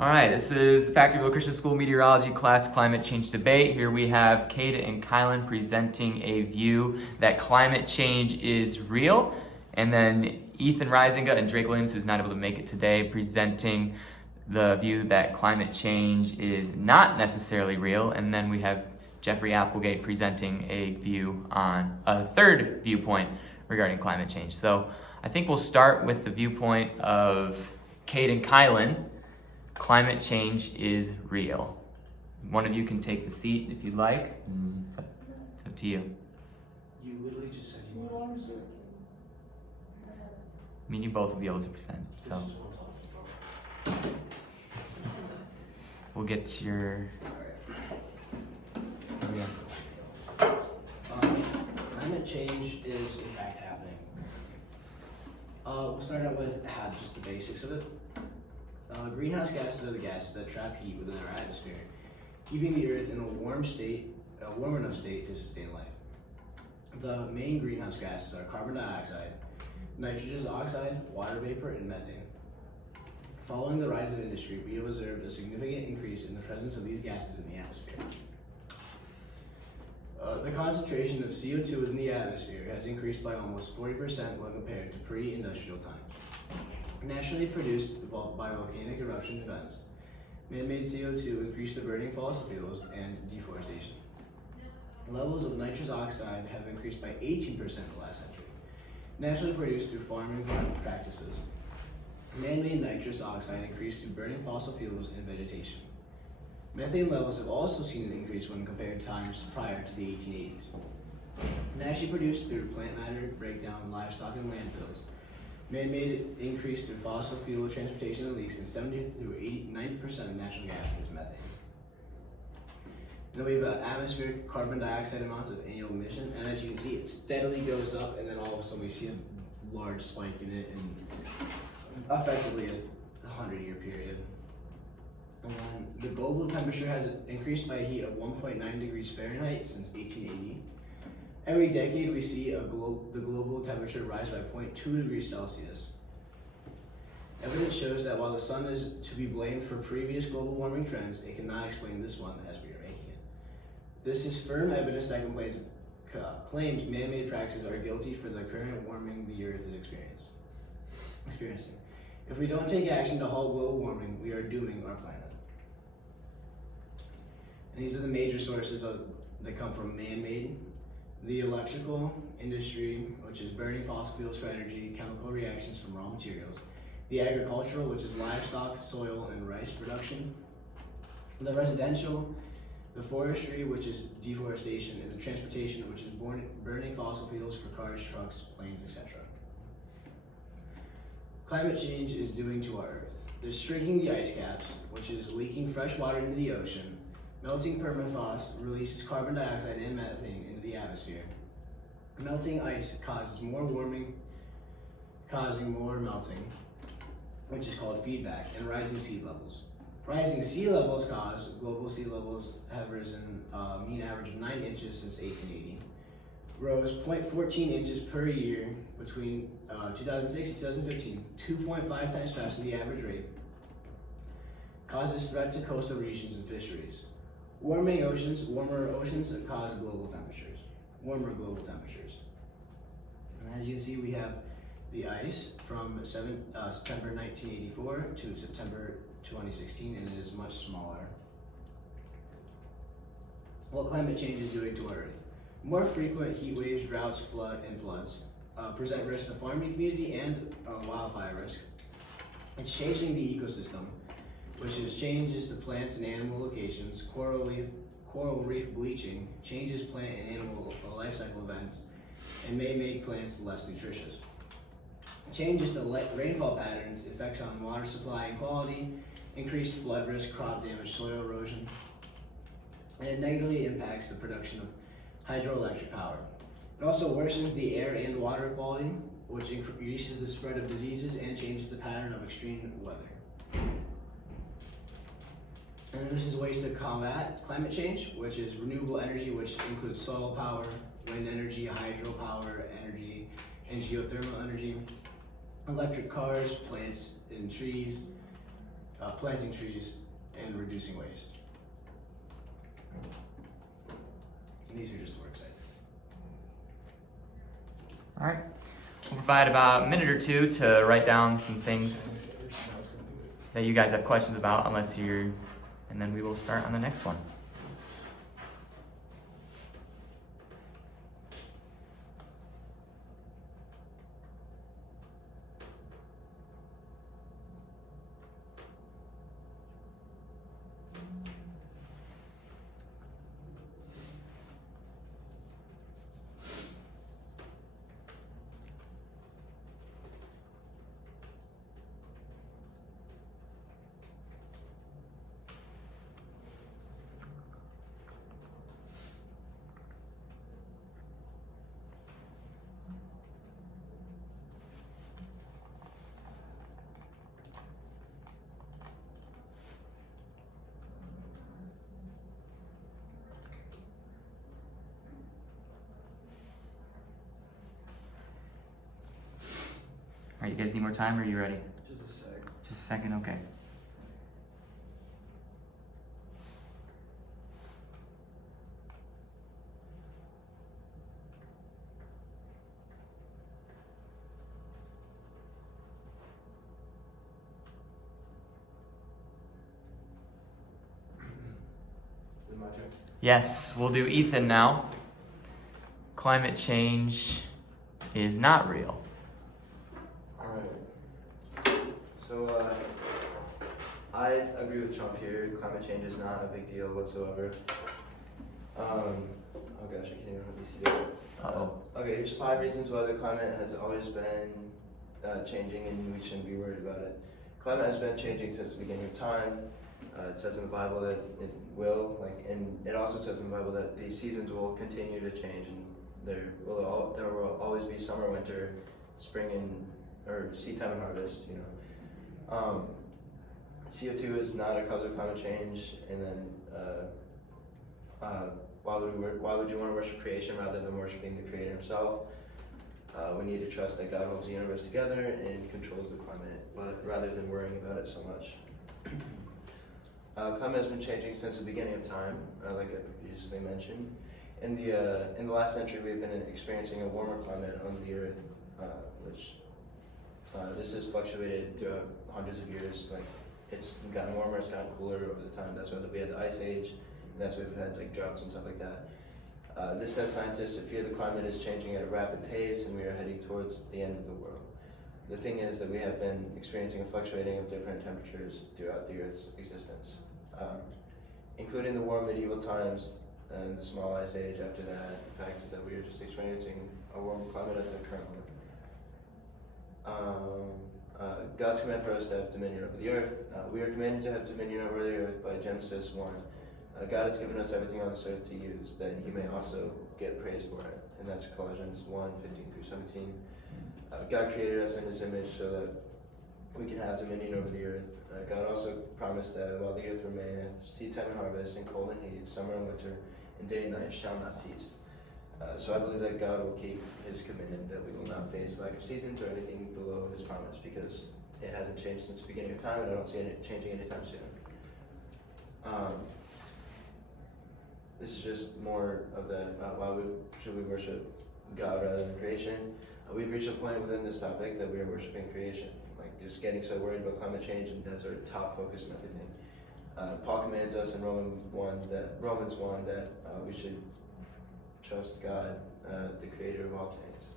All right, this is the Factoryville Christian School Meteorology class climate change debate. Here we have Kate and Kylan presenting a view that climate change is real, and then Ethan Risinga and Drake Williams, who's not able to make it today, presenting the view that climate change is not necessarily real, and then we have Jeffrey Applegate presenting a view on a third viewpoint regarding climate change. So I think we'll start with the viewpoint of Kate and Kylan. Climate change is real. One of you can take the seat if you'd like. It's up to you. You literally just said you wanted to present. I mean, you both will be able to present. So This is what I'm talking we'll get to your. about. Climate change is in fact happening. We'll start out with just the basics of it. Greenhouse gases are the gases that trap heat within our atmosphere, keeping the Earth in a warm enough state to sustain life. The main greenhouse gases are carbon dioxide, nitrogen oxide, water vapor, and methane. Following the rise of industry, we have observed a significant increase in the presence of these gases in the atmosphere. The concentration of CO2 in the atmosphere has increased by almost 40% when compared to pre-industrial times. Naturally produced by volcanic eruption events, man-made CO2 increase the burning fossil fuels and deforestation. Levels of nitrous oxide have increased by 18% in the last century, naturally produced through farming practices. Man-made nitrous oxide increased through burning fossil fuels and vegetation. Methane levels have also seen an increase when compared to times prior to the 1880s. Naturally produced through plant matter breakdown, livestock, and landfills. Man-made increase through fossil fuel transportation and leaks, and 70 through 90% of natural gas is methane. Then we have atmospheric carbon dioxide amounts of annual emission, and as you can see, it steadily goes up, and then all of a sudden we see a large spike in it, and effectively a 100-year period. And then the global temperature has increased by a heat of 1.9 degrees Fahrenheit since 1880. Every decade, we see the global temperature rise by 0.2 degrees Celsius. Evidence shows that while the sun is to be blamed for previous global warming trends, it cannot explain this one as we are making it. This is firm evidence that claims man-made practices are guilty for the current warming the Earth is experiencing. If we don't take action to halt global warming, we are dooming our planet. And these are the major sources that come from man-made. The electrical industry, which is burning fossil fuels for energy, chemical reactions from raw materials. The agricultural, which is livestock, soil, and rice production. The residential, the forestry, which is deforestation, and the transportation, which is burning fossil fuels for cars, trucks, planes, etc. Climate change is doing to our Earth. They're shrinking the ice caps, which is leaking fresh water into the ocean. Melting permafrost releases carbon dioxide and methane into the atmosphere. Melting ice causes more warming, causing more melting, which is called feedback, and rising sea levels. Rising sea levels cause global sea levels have risen a mean average of 9 inches since 1880. Rose 0.14 inches per year between 2006 and 2015, 2.5 times faster than the average rate. Causes threat to coastal regions and fisheries. Warmer oceans cause warmer global temperatures. And as you see, we have the ice from September 1984 to September 2016, and it is much smaller. What climate change is doing to our Earth. More frequent heat waves, droughts, floods present risks to farming community and wildfire risk. It's changing the ecosystem, which is changes to plants and animal locations, coral reef bleaching, changes plant and animal life cycle events, and may make plants less nutritious. Changes to rainfall patterns, effects on water supply and quality, increased flood risk, crop damage, soil erosion, and it negatively impacts the production of hydroelectric power. It also worsens the air and water quality, which increases the spread of diseases and changes the pattern of extreme weather. And this is ways to combat climate change, which is renewable energy, which includes solar power, wind energy, hydropower energy, and geothermal energy, electric cars, plants and trees, planting trees, and reducing waste. And these are just the work site. All right. We'll provide about a minute or two to write down some things that you guys have questions about, and then we will start on the next one. All right, you guys need more time, or are you ready? Just a sec. Just a second, okay. Is it my turn? Yes, we'll do Ethan now. Climate change is not real. Alright. So, I agree with Trump here. Climate change is not a big deal whatsoever. Oh gosh, I can't even really see it. Uh-oh. Okay, here's 5 reasons why the climate has always been changing and we shouldn't be worried about it. Climate has been changing since the beginning of time. It says in the Bible that it will, and it also says in the Bible that the seasons will continue to change, and there will always be summer, winter, spring, or seed time and harvest. CO2 is not a cause of climate change, and then why would you want to worship creation rather than worshiping the Creator Himself? We need to trust that God holds the universe together and controls the climate, but rather than worrying about it so much. Climate has been changing since the beginning of time, like I previously mentioned. In the last century, we've been experiencing a warmer climate on the Earth, which this has fluctuated throughout hundreds of years. Like, it's gotten warmer, it's gotten cooler over the time. That's why we had the Ice Age, and that's why we've had like droughts and stuff like that. This says scientists fear the climate is changing at a rapid pace, and we are heading towards the end of the world. The thing is that we have been experiencing a fluctuating of different temperatures throughout the Earth's existence, including the warm medieval times and the small ice age after that. The fact is that we are just experiencing a warmer climate at the current moment. God's command for us to have dominion over the earth. We are commanded to have dominion over the earth by Genesis 1. God has given us everything on this earth to use, that He may also get praise for it. And that's Colossians 1:15-17. God created us in His image so that we can have dominion over the earth. God also promised that while the earth remaineth, seed time and harvest, and cold and heat, summer and winter, and day and night shall not cease. So I believe that God will keep His commitment, that we will not face lack of seasons or anything below His promise, because it hasn't changed since the beginning of time, and I don't see it changing anytime soon. This is just more of the why should we worship God rather than creation. We've reached a point within this topic that we are worshiping creation, like just getting so worried about climate change, and that's our top focus and everything. Paul commands us in Romans 1 that we should trust God, the Creator of all things.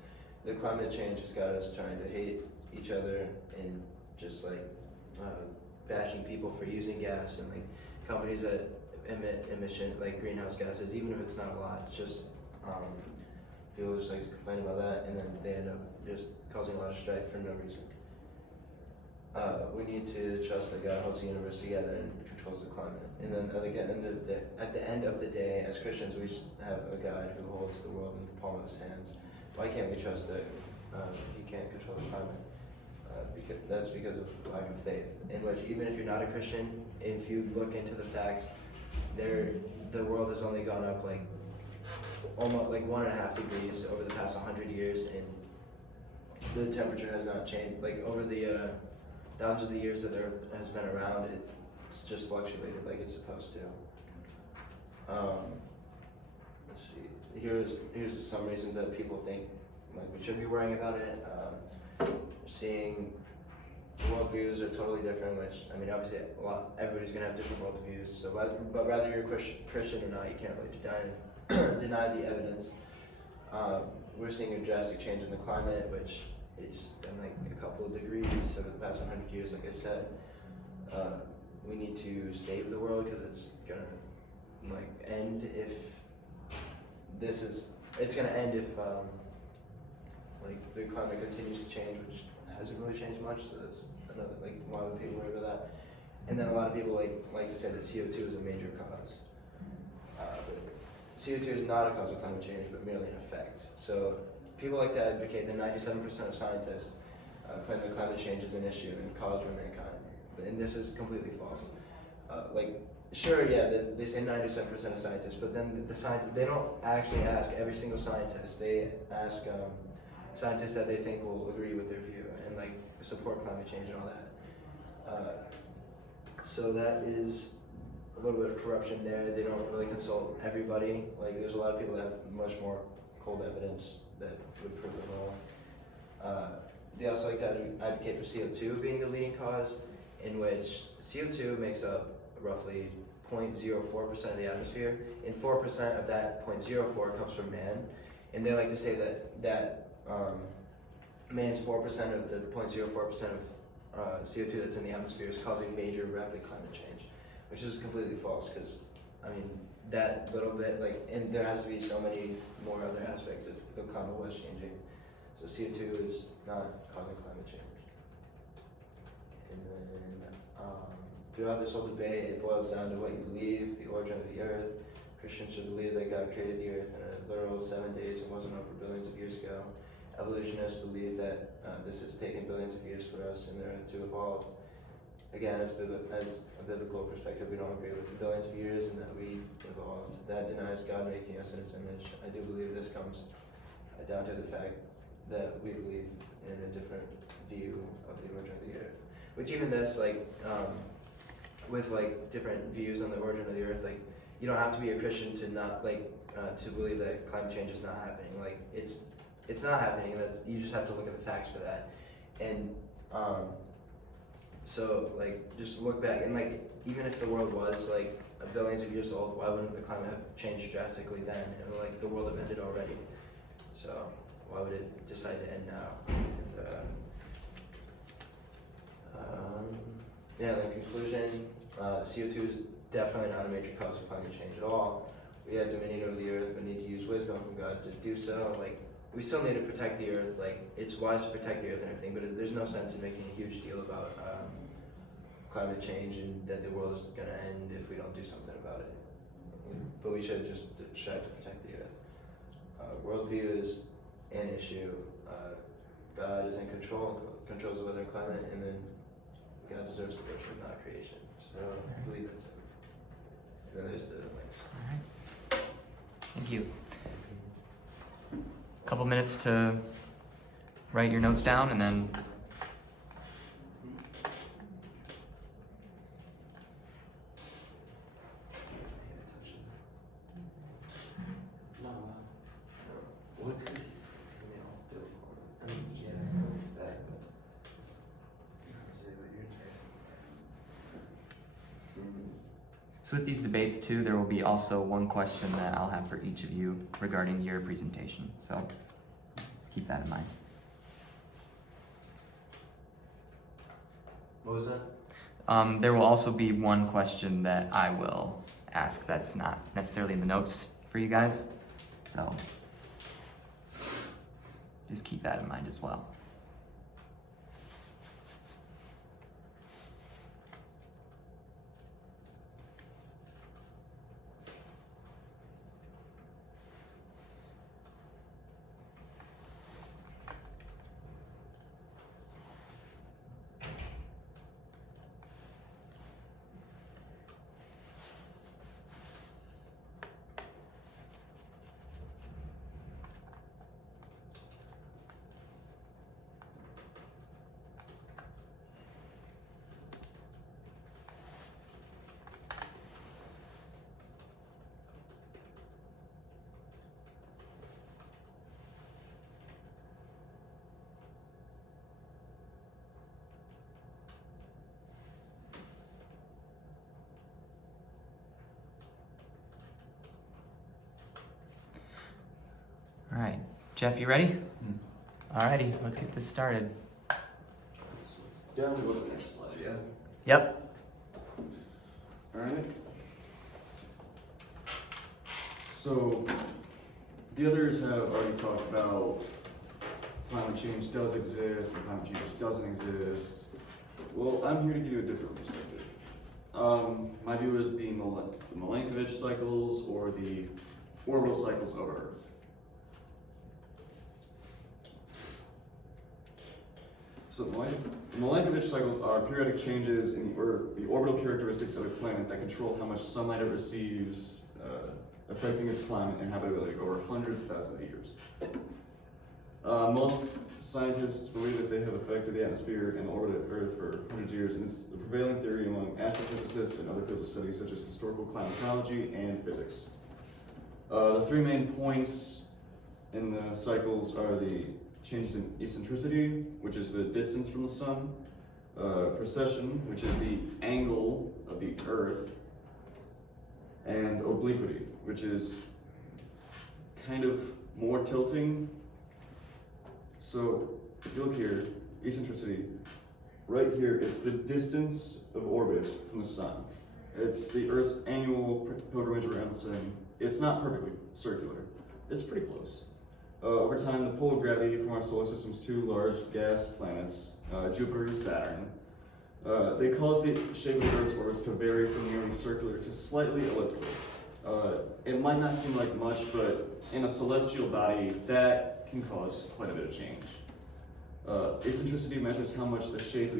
The climate change has got us trying to hate each other and just like bashing people for using gas, and like companies that emit emission like greenhouse gases, even if it's not a lot. It's just people just like complain about that, and then they end up just causing a lot of strife for no reason. We need to trust that God holds the universe together and controls the climate. And then at the end of the day, as Christians, we have a God who holds the world in the palm of His hands. Why can't we trust that He can't control the climate? That's because of lack of faith. In which, even if you're not a Christian, if you look into the facts, the world has only gone up like almost like 1.5 degrees over the past 100 years, and the temperature has not changed. Like over the thousands of the years that the Earth has been around, it's just fluctuated like it's supposed to. Let's see. Here's some reasons that people think like we should be worrying about it. We're seeing worldviews are totally different, which I mean, obviously, everybody's gonna have different worldviews. So, but whether you're Christian or not, you can't really deny the evidence. We're seeing a drastic change in the climate, which it's been like a couple of degrees over the past 100 years. Like I said, we need to save the world because it's gonna like end if it's gonna end if like the climate continues to change, which hasn't really changed much. So that's another like why would people worry about that? And then a lot of people like to say that CO2 is a major cause. But CO2 is not a cause of climate change, but merely an effect. So people like to advocate that 97% of scientists claim that climate change is an issue and cause for mankind. And this is completely false. Sure, yeah, they say 97% of scientists, but then the scientists, they don't actually ask every single scientist. They ask scientists that they think will agree with their view and like support climate change and all that. So that is a little bit of corruption there. They don't really consult everybody. Like there's a lot of people that have much more cold evidence that would prove it wrong. They also like to advocate for CO2 being the leading cause, in which CO2 makes up roughly 0.04% of the atmosphere, and 4% of that 0.04 comes from man. And they like to say that man's 4% of the 0.04% of CO2 that's in the atmosphere is causing major rapid climate change, which is completely false because, I mean, that little bit, like, and there has to be so many more other aspects if the climate was changing. So CO2 is not causing climate change. And then, throughout this whole debate, it boils down to what you believe, the origin of the earth. Christians should believe that God created the earth in a literal 7 days and wasn't over billions of years ago. Evolutionists believe that this has taken billions of years for us and the earth to evolve. Again, as a biblical perspective, we don't agree with the billions of years and that we evolved. That denies God making us in His image. I do believe this comes down to the fact that we believe in a different view of the origin of the earth. Which even that's like, with like different views on the origin of the earth, like you don't have to be a Christian to not like to believe that climate change is not happening. Like it's not happening. You just have to look at the facts for that. And so like just look back and like even if the world was like billions of years old, why wouldn't the climate have changed drastically then? And like the world have ended already. So why would it decide to end now? And, in conclusion, CO2 is definitely not a major cause of climate change at all. We have dominion over the earth, but need to use wisdom from God to do so. Like, we still need to protect the earth. Like, it's wise to protect the earth and everything, but there's no sense in making a huge deal about climate change and that the world is going to end if we don't do something about it. But we should just strive to protect the earth. Worldview is an issue. God is in control, controls the weather and climate, and then God deserves the worship, not creation. So I believe that's it. And then there's the links. All right. Thank you. A couple minutes to write your notes down and then Well, it's good. So with these debates too, there will be also one question that I'll have for each of you regarding your presentation. So let's keep that in mind. What was that? There will also be one question that I will ask that's not necessarily in the notes for you guys. So just keep that in mind as well. Jeff, you ready? Alrighty, let's get this started. Down to go to the next slide, yeah? Yep. Alright. So, the others have already talked about climate change does exist and climate change doesn't exist. Well, I'm here to give you a different perspective. My view is the Milankovitch cycles or the orbital cycles of Earth. So the Milankovitch cycles are periodic changes in the orbital characteristics of a planet that control how much sunlight it receives, affecting its climate and habitability over hundreds of thousands of years. Most scientists believe that they have affected the atmosphere and orbited Earth for hundreds of years, and it's the prevailing theory among astrophysicists and other fields of study such as historical climatology and physics. The three main points in the cycles are the changes in eccentricity, which is the distance from the sun, precession, which is the angle of the Earth, and obliquity, which is kind of more tilting. So if you look here, eccentricity, right here, it's the distance of orbit from the sun. It's the Earth's annual pilgrimage around the sun. It's not perfectly circular. It's pretty close. Over time, the pull of gravity from our solar system's two large gas planets, Jupiter and Saturn, they cause the shape of the Earth's orbits to vary from nearly circular to slightly elliptical. It might not seem like much, but in a celestial body, that can cause quite a bit of change. Eccentricity measures how much the shape of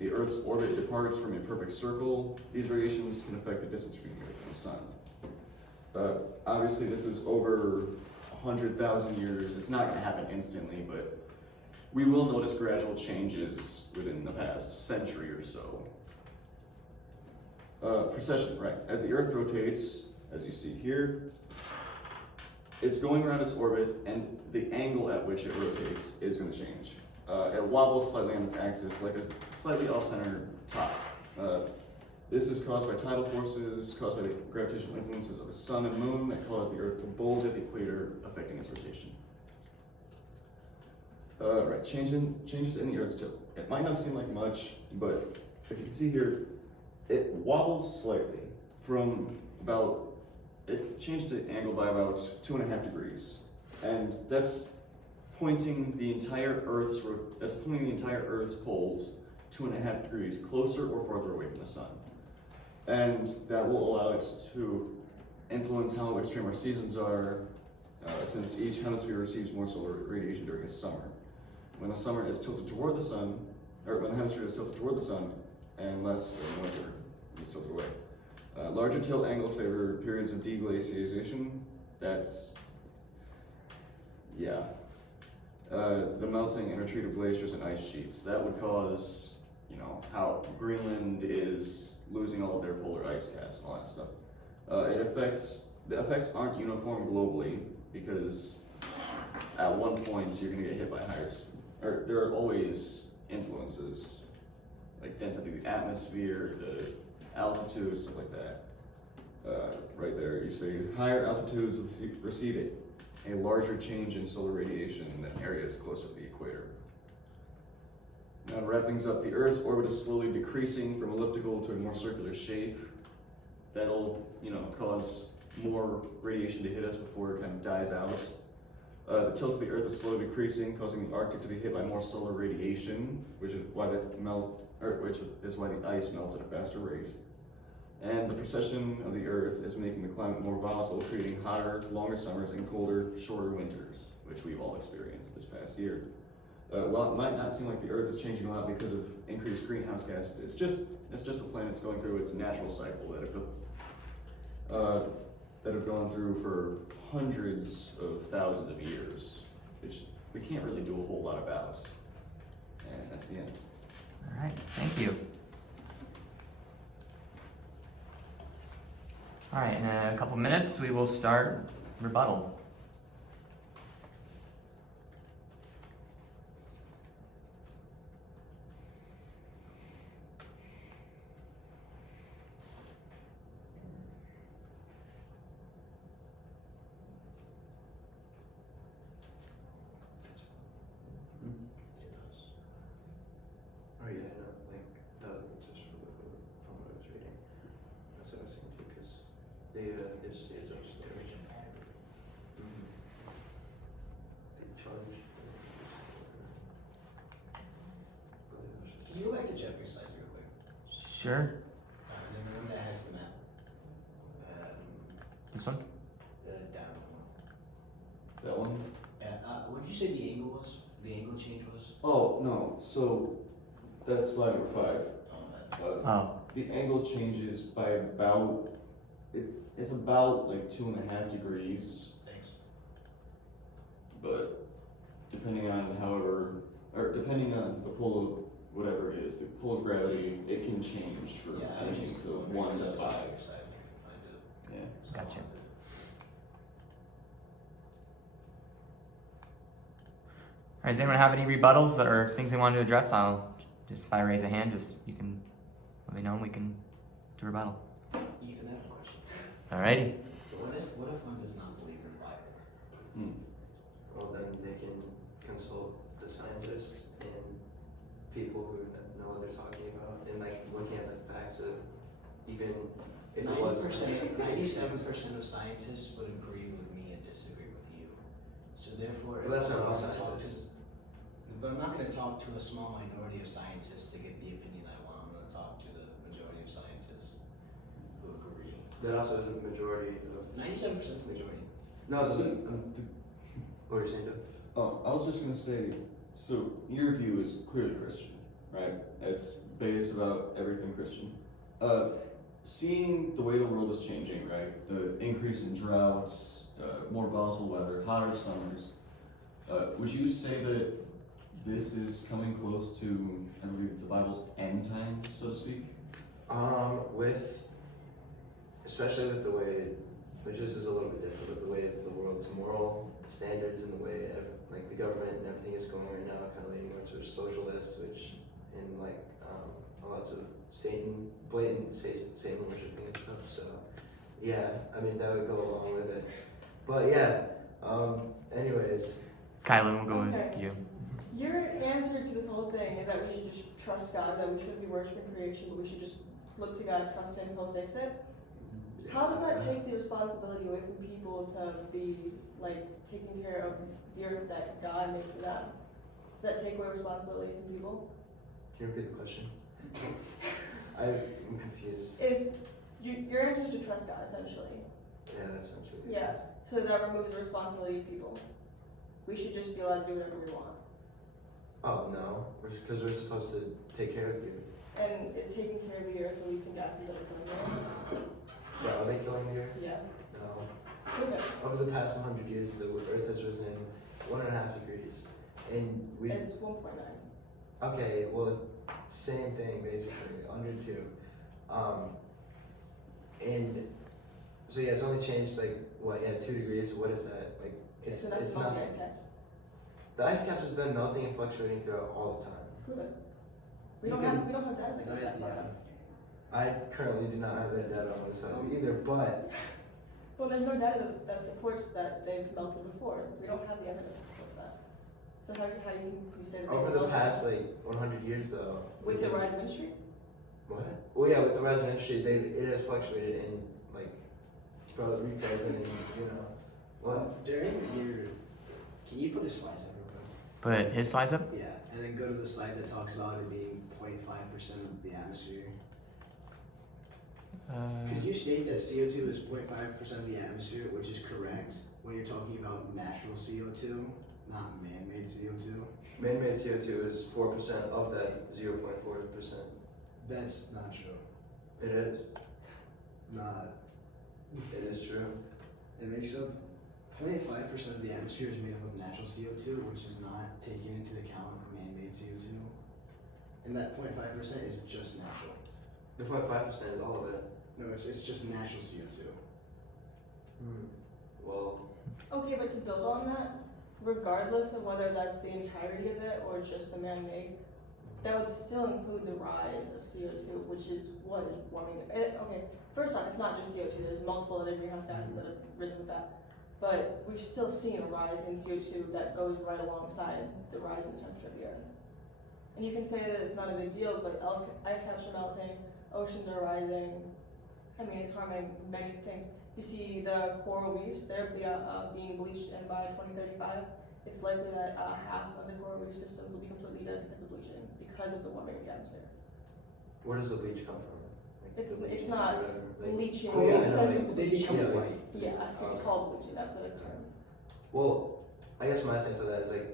the Earth's orbit departs from a perfect circle. These variations can affect the distance between the Earth and the Sun. Obviously, this is over 100,000 years. It's not going to happen instantly, but we will notice gradual changes within the past century or so. Precession, right. As the Earth rotates, as you see here, it's going around its orbit, and the angle at which it rotates is going to change. It wobbles slightly on its axis, like a slightly off-center top. This is caused by tidal forces, caused by the gravitational influences of the sun and moon that cause the Earth to bulge at the equator, affecting its rotation. Right, changes in the Earth's tilt. It might not seem like much, but if you can see here, it wobbles slightly from it changed the angle by about 2.5 degrees. And that's pointing the entire Earth's poles 2.5 degrees closer or farther away from the sun. And that will allow it to influence how extreme our seasons are, since each hemisphere receives more solar radiation during its summer. When the summer is tilted toward the sun, or when the hemisphere is tilted toward the sun, and less in the winter, it's tilted away. Larger tilt angles favor periods of deglaciation. That's, yeah. The melting and retreat of glaciers and ice sheets. That would cause, how Greenland is losing all of their polar ice caps and all that stuff. The effects aren't uniform globally, because at one point you're gonna get hit by there are always influences, like density of the atmosphere, the altitude, stuff like that. Right there, you see higher altitudes receive a larger change in solar radiation than areas closer to the equator. Now to wrap things up, the Earth's orbit is slowly decreasing from elliptical to a more circular shape. That'll, cause more radiation to hit us before it kind of dies out. The tilt of the Earth is slowly decreasing, causing the Arctic to be hit by more solar radiation, which is why the ice melts at a faster rate. And the precession of the Earth is making the climate more volatile, creating hotter, longer summers and colder, shorter winters, which we've all experienced this past year. While it might not seem like the Earth is changing a lot because of increased greenhouse gases, it's just the planet's going through its natural cycle that have gone through for hundreds of thousands of years, which we can't really do a whole lot about. And that's the end. All right, thank you. All right, in a couple minutes, we will start rebuttal. It's storage. They charge. Can you go back to Jeffrey's side real quick? Sure. And then the one that has the map. This one? Down. That one? What did you say the angle was? The angle change was? Oh, no, so that's slide number 5. Oh, Oh. The angle changes by about, it's about like 2.5 degrees, thanks. but depending on depending on the pull of whatever it is, the pull of gravity, it can change from Yeah, I was anything just to going 1 to back 5. the other side, find it. Yeah. Gotcha. All right, does anyone have any rebuttals or things they wanted to address? I'll just, if I raise a hand, just you can let me know and we can do rebuttal. Ethan, I have a question. Alrighty. What if one does not believe in the Bible? Well, then they can consult the scientists and people who know what they're talking about, and like looking at the facts of even if it was 97% of scientists would agree with me and disagree with you. So therefore, Well, that's not all I'm gonna talk scientists. but I'm not going to talk to a small minority of scientists to get the opinion I want. I'm going to talk to the majority of scientists who agree. That also isn't the majority of. 97% is the majority. No, what were you saying, Doug? Oh, I was just gonna say, so your view is clearly Christian, right? It's based about everything Christian. Seeing the way the world is changing, right? The increase in droughts, more volatile weather, hotter summers. Would you say that this is coming close to, I believe, the Bible's end time, so to speak? Especially with the way, which this is a little bit different, but the way the world's moral standards and the way like the government and everything is going right now, kind of leaning more towards socialist, which in like lots of blatant Satan worshiping and stuff. So yeah, I mean that would go along with it. But yeah, anyways, Kylan, we'll go with Okay. you. Your answer to this whole thing is that we should just trust God, that we shouldn't be worshiping creation, but we should just look to God, trust Him, He'll fix it. How does that take the responsibility away from people to be like taking care of the earth that God made for them? Does that take away responsibility from people? can you repeat the question? I'm confused. If your answer is to trust God, essentially. Yeah, essentially. Yeah. So that removes the responsibility of people. We should just be allowed to do whatever we want. Oh no, because we're supposed to take care of you. And is taking care of the earth releasing gases that are coming out? Yeah, are they killing the earth? Yeah. No. Okay. Over the past 100 years, the Earth has risen 1.5 degrees, and we. And it's 1.9. Okay, well, same thing basically, under 2. And so yeah, it's only changed like what? Yeah, 2 degrees. What is that? Like So that's not not. the ice caps. The ice caps has been melting and fluctuating throughout all the time. Prove it. We You don't can- have data that goes that far. Yeah. I currently do not have that data on this house either, but Well, there's no data that supports that they've melted before. We don't have the evidence that supports that. So how can you say that they over were the melted past like 100 years though. with the within- rise of industry? What? Well, yeah, with the rise of industry, it has fluctuated and like refrozen and you know. What? During your, can you put his slides up real quick? Put his slides up. Yeah, and then go to the slide that talks about it being 0.5% of the atmosphere. Could you state that CO2 is 0.5% of the atmosphere, which is correct when you're talking about natural CO2, not man-made CO2? Man-made CO2 is 4% of that 0.4%. That's not true. It is. Not. It is true. It makes up 0.5% of the atmosphere is made up of natural CO2, which is not taking into account man-made CO2. And that 0.5% is just natural. The 0.5% is all of it. No, it's just natural CO2. Well, Okay, but to build on that, regardless of whether that's the entirety of it or just the man-made, that would still include the rise of CO2, which is what is warming. Okay, first off, it's not just CO2. There's multiple other greenhouse gases that have risen with that. But we've still seen a rise in CO2 that goes right alongside the rise in the temperature of the earth. And you can say that it's not a big deal, but ice caps are melting, oceans are rising. I mean, it's harming many things. you see the coral reefs, they're being bleached, and by 2035, it's likely that half of the coral reef systems will be completely dead because of bleaching, because of the warming of the atmosphere. Where does the bleach come from? Like, It's- the bleach it's not or whatever, like- Bleaching, Oh, in yeah, the no, sense of they bleach. become Yeah, like- white. Yeah, it's Okay. called bleaching, that's the term. Well, I guess my sense of that is like,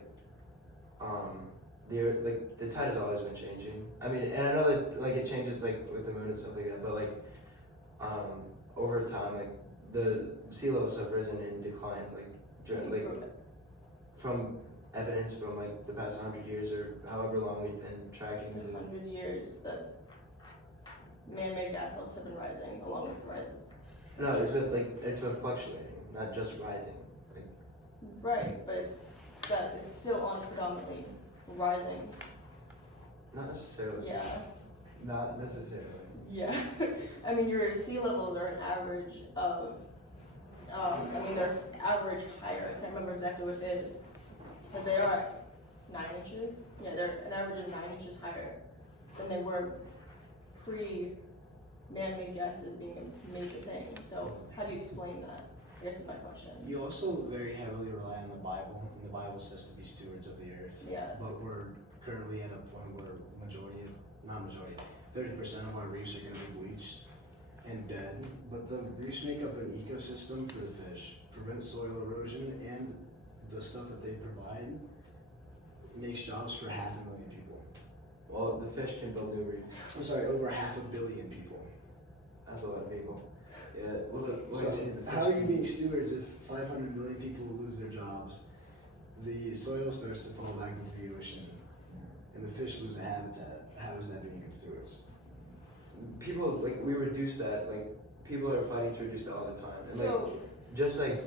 the tide has always been changing. I mean, and I know that like it changes like with the moon and stuff like that, but like, over time, like the sea levels have risen and declined, like during like from evidence from like the past 100 years or however long we've been tracking In the 100 years that man-made gas levels have been rising along with the rise of. No, it's been fluctuating, not just rising. Like, Right, but it's still on predominantly rising. not necessarily. Yeah. Not necessarily. Yeah. I mean, your sea levels are an average of, they're average higher. I can't remember exactly what it is, but they are 9 inches. Yeah, they're an average of 9 inches higher than they were pre-man-made gases being a major thing. So how do you explain that? I guess is my question. You also very heavily rely on the Bible, and the Bible says to be stewards of the earth. Yeah. But we're currently at a point where 30% of our reefs are going to be bleached and dead. But the reefs make up an ecosystem for the fish, prevent soil erosion, and the stuff that they provide makes jobs for 500,000 people. Well, the fish can build new reefs. I'm sorry, over 500 million people. That's a lot of people. Yeah. Well, So how are you being stewards if 500 million people lose their jobs? The soil starts to fall back into the ocean, and the fish lose a habitat. How is that being good stewards? People like we reduce that. Like people are fighting to reduce that all the time. And like So, just like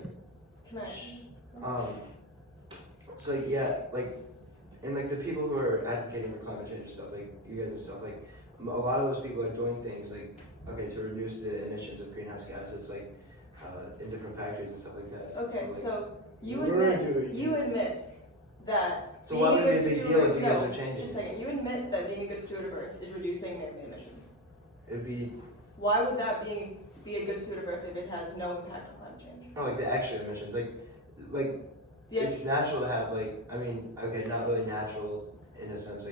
can I? so like, yeah, like and like the people who are advocating for climate change and stuff, like you guys and stuff, like a lot of those people are doing things like to reduce the emissions of greenhouse gases, like in different factories and stuff like that. Okay, like, so you We're doing admit that So being why would a it be good a big deal steward, if you guys no, are changing? just a second, you admit that being a good steward of Earth is reducing man-made emissions. It'd be Why would that be a good steward of Earth if it has no impact on climate change? not like the extra emissions, like Yes. it's natural to have not really natural in a sense,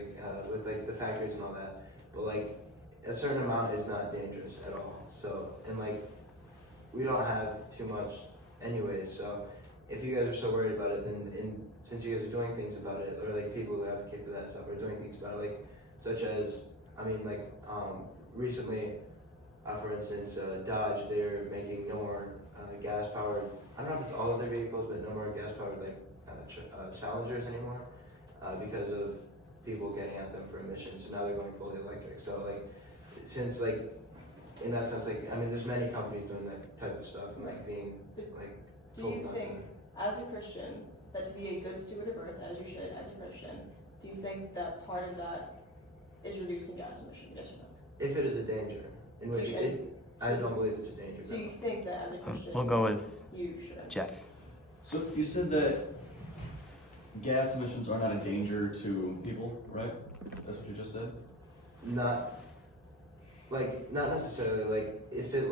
with like the factories and all that, but like a certain amount is not dangerous at all. So and like we don't have too much anyways. So if you guys are so worried about it, then since you guys are doing things about it, or like people who advocate for that stuff are doing things about it, like such as recently, for instance, Dodge, they're making no more gas powered. I don't know if it's all of their vehicles, but no more gas powered Challengers anymore because of people getting at them for emissions. So now they're going fully electric. So since in that sense, there's many companies doing that type of stuff and being like. Do you think, as a Christian, that to be a good steward of Earth, as you should, as a Christian, do you think that part of that is reducing gas emissions? Yes or no? If it is a danger, in which I don't believe it's a danger. So you think that as a Christian, We'll go with you should? Jeff. So you said that gas emissions are not a danger to people, right? That's what you just said? Not necessarily, if it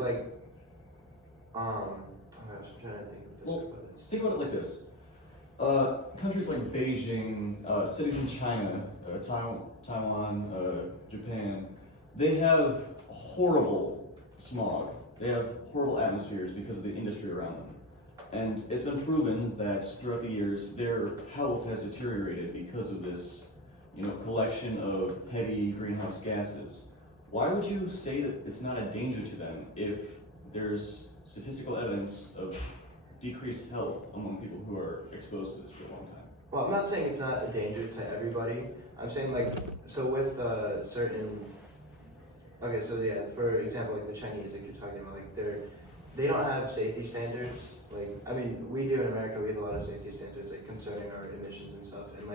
oh gosh, I'm trying to think of Well, about this. Think about it like this. Countries like Beijing, cities in China, Taiwan, Japan, they have horrible smog. They have horrible atmospheres because of the industry around them. And it's been proven that throughout the years, their health has deteriorated because of this, collection of heavy greenhouse gases. Why would you say that it's not a danger to them if there's statistical evidence of decreased health among people who are exposed to this for a long time? Well, I'm not saying it's not a danger to everybody. I'm saying with certain. Okay, so yeah, for example, the Chinese that you're talking about, they don't have safety standards. We do in America. We have a lot of safety standards concerning our emissions and stuff, and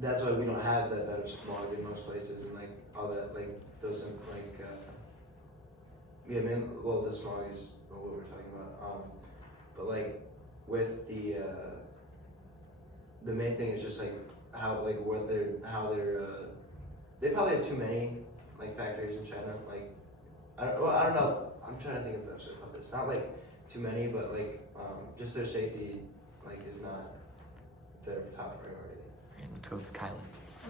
that's why we don't have that bad of smog in most places, and all that those the smog is what we're talking about. But with the main thing is just how they probably have too many factories in China, I don't know. I'm trying to think of the best way to put this. Not like too many, but like just their safety like is not their top priority. Alright, let's go with Kylan.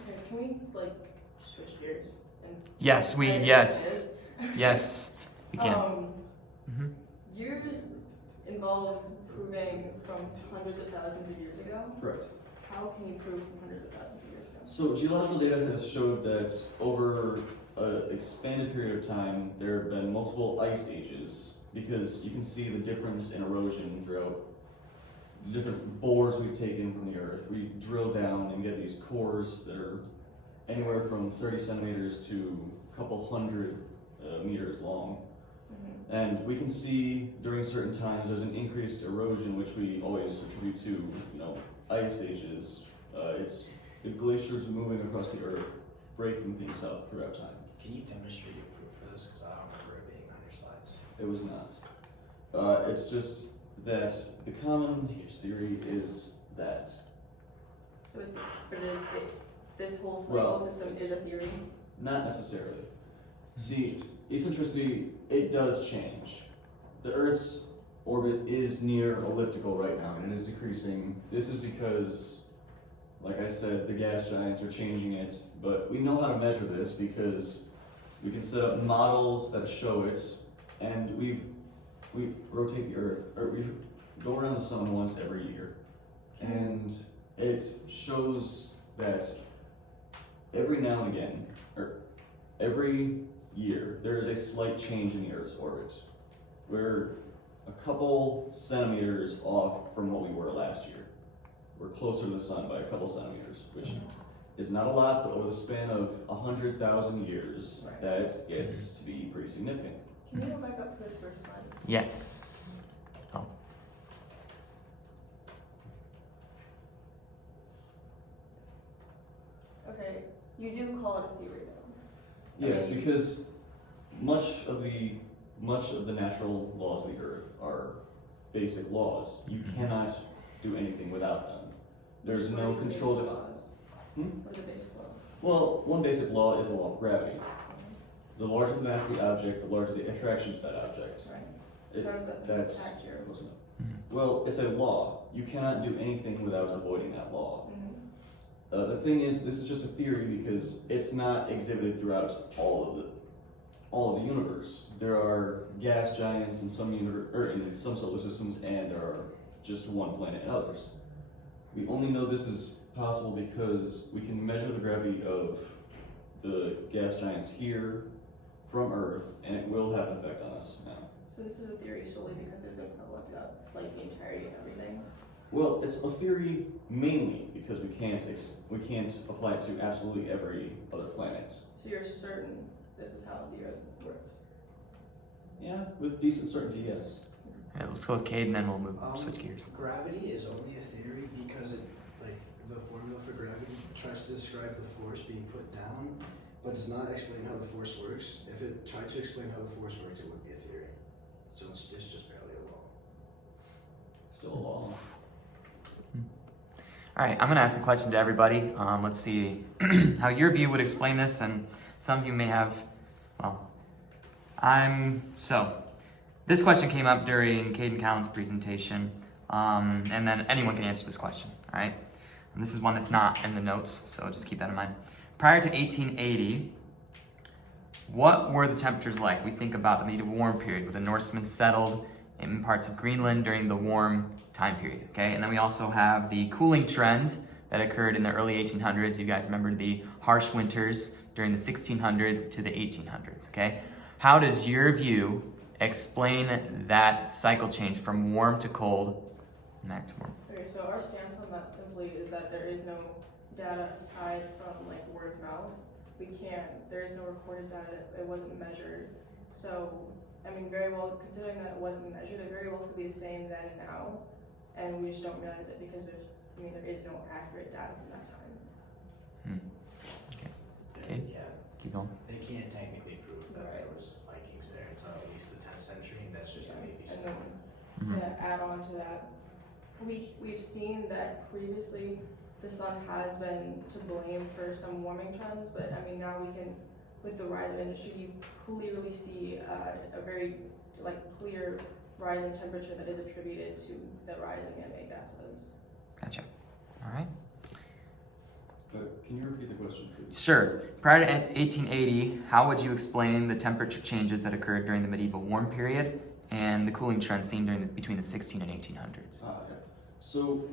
Okay, can we like switch gears and Yes, we, say yes, what it is? yes, we can. Mhm. Yours involves proving from hundreds of thousands of years ago. Correct. How can you prove from hundreds of thousands of years ago? So geological data has showed that over an expanded period of time, there have been multiple ice ages, because you can see the difference in erosion throughout the different bores we've taken from the earth. We drill down and get these cores that are anywhere from 30 centimeters to a couple hundred meters long. Mhm. And we can see during certain times there's an increased erosion, which we always attribute to, ice ages. It's the glaciers moving across the earth, breaking things up throughout time. Can you demonstrate your proof for this? Because I don't remember it being on your slides. It was not. It's just that the common theory is that. So it's, but this whole cycle Well, system is a theory. Not necessarily. See, eccentricity, it does change. The Earth's orbit is near elliptical right now, and it is decreasing. This is because, like I said, the gas giants are changing it, but we know how to measure this because we can set up models that show it, and we rotate the Earth, or we go around the sun once every year, and it shows that every now and again, or every year, there is a slight change in the Earth's orbit. We're a couple centimeters off from what we were last year. We're closer to the sun by a couple centimeters, which is not a lot, but over the span of 100,000 years, Right. that gets to be pretty significant. Can you go back up to this first slide? Yes. Oh, Okay, you do call it a theory though. Yes, Okay. because much of the natural laws of the Earth are basic laws. You cannot do anything without them. There's What no are these control basic that's. laws? Hmm? What are the basic laws? Well, one basic law is the law of gravity. The larger the mass of the object, the larger the attraction to that object. Right. It- How does that that's impact your? close enough. Mhm. Well, it's a law. You cannot do anything without avoiding that law. Mhm. The thing is, this is just a theory because it's not exhibited throughout all of the universe. There are gas giants in some in some solar systems, and there are just one planet in others. We only know this is possible because we can measure the gravity of the gas giants here from Earth, and it will have an effect on us now. So this is a theory solely because it isn't prevalent throughout like the entirety of everything. Well, it's a theory mainly because we can't apply it to absolutely every other planet. So you're certain this is how the Earth works. Yeah, with decent certainty, yes. Alright, let's go with Cade and then we'll Um, switch gears. Gravity is only a theory because the formula for gravity tries to describe the force being put down, but does not explain how the force works. If it tried to explain how the force works, it would be a theory. So it's just barely a law. Still a law. All right, I'm gonna ask a question to everybody. Let's see how your view would explain this, and some of you may have, well, this question came up during Caden Cowan's presentation, and then anyone can answer this question, all right? And this is one that's not in the notes, so just keep that in mind. Prior to 1880, what were the temperatures like? We think about the medieval warm period, where the Norsemen settled in parts of Greenland during the warm time period, okay? And then we also have the cooling trend that occurred in the early 1800s. You guys remember the harsh winters during the 1600s to the 1800s, okay? How does your view explain that cycle change from warm to cold and back to warm? Okay, so our stance on that simply is that there is no data aside from like word of mouth. There is no recorded data, it wasn't measured. So, I mean, very well, considering that it wasn't measured, it very well could be the same then and now. And we just don't realize it because there is no accurate data from that time. Okay. Yeah, Keep going. they can't technically prove that Right. there was Vikings there until at least the 10th century, and that's just a maybe And statement. then Mhm. to add on to that, we've seen that previously the sun has been to blame for some warming trends, but I mean now we can, with the rise of industry, you clearly see a very clear rise in temperature that is attributed to the rising man-made gases. Gotcha. All right. Can you repeat the question, please? Sure. Prior to 1880, how would you explain the temperature changes that occurred during the medieval warm period and the cooling trend seen between the 16 and 1800s? Okay. So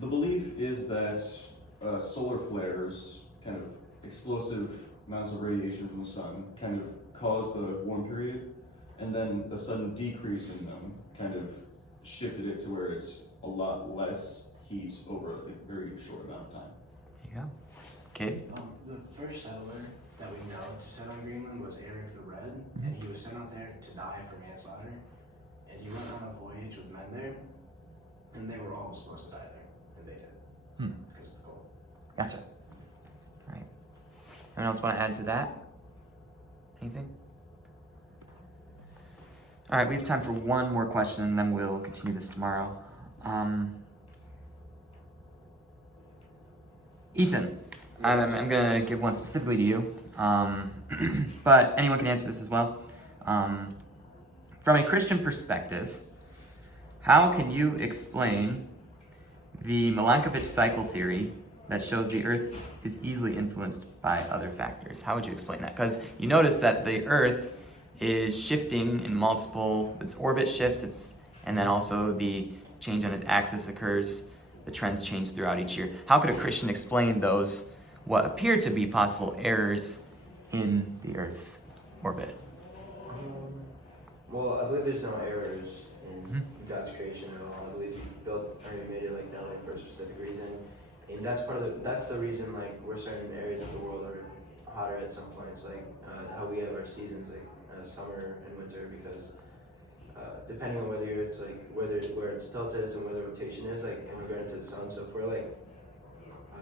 the belief is that solar flares, kind of explosive amounts of radiation from the sun, kind of cause the warm period, and then a sudden decrease in them kind of shifted it to where it's a lot less heat over a very short amount of time. There you go. Kate? The first settler that we know to settle on Greenland was Eric the Red, and he was sent out there to die for manslaughter. And he went on a voyage with men there, and they were all supposed to die there, and they did, because it's cold. Gotcha. All right. Anyone else want to add to that? Anything? All right, we have time for one more question, and then we'll continue this tomorrow. Ethan, I'm going to give one specifically to you, but anyone can answer this as well. From a Christian perspective, how can you explain the Milankovitch cycle theory that shows the Earth is easily influenced by other factors? How would you explain that? Because you notice that the Earth is shifting in its orbit shifts, and then also the change on its axis occurs. The trends change throughout each year. How could a Christian explain those, what appear to be possible errors in the Earth's orbit? Well, I believe there's no errors in God's creation at all. I believe He made it that way for a specific reason, and that's the reason where certain areas of the world are hotter at some points, how we have our seasons summer and winter, because depending on whether the Earth's where its tilt is and where the rotation is in regard to the sun. So if we're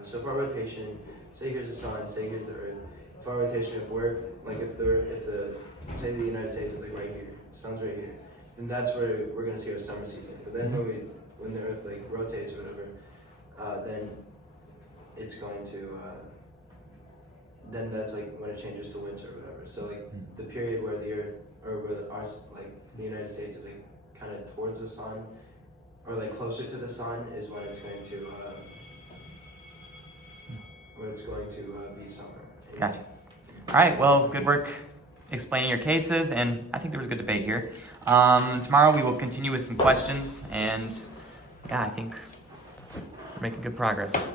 so for our rotation, say here's the sun, say here's the Earth. For our rotation, if we're say the United States is right here, the sun's right here, then that's where we're gonna see our summer season. But then when the Earth rotates or whatever, then it's going to then that's when it changes to winter or whatever. So the period where the Earth or where the United States is kind of towards the sun or closer to the sun is when it's going to be summer. Gotcha. All right, well, good work explaining your cases, and I think there was a good debate here. Tomorrow we will continue with some questions, and yeah, I think we're making good progress.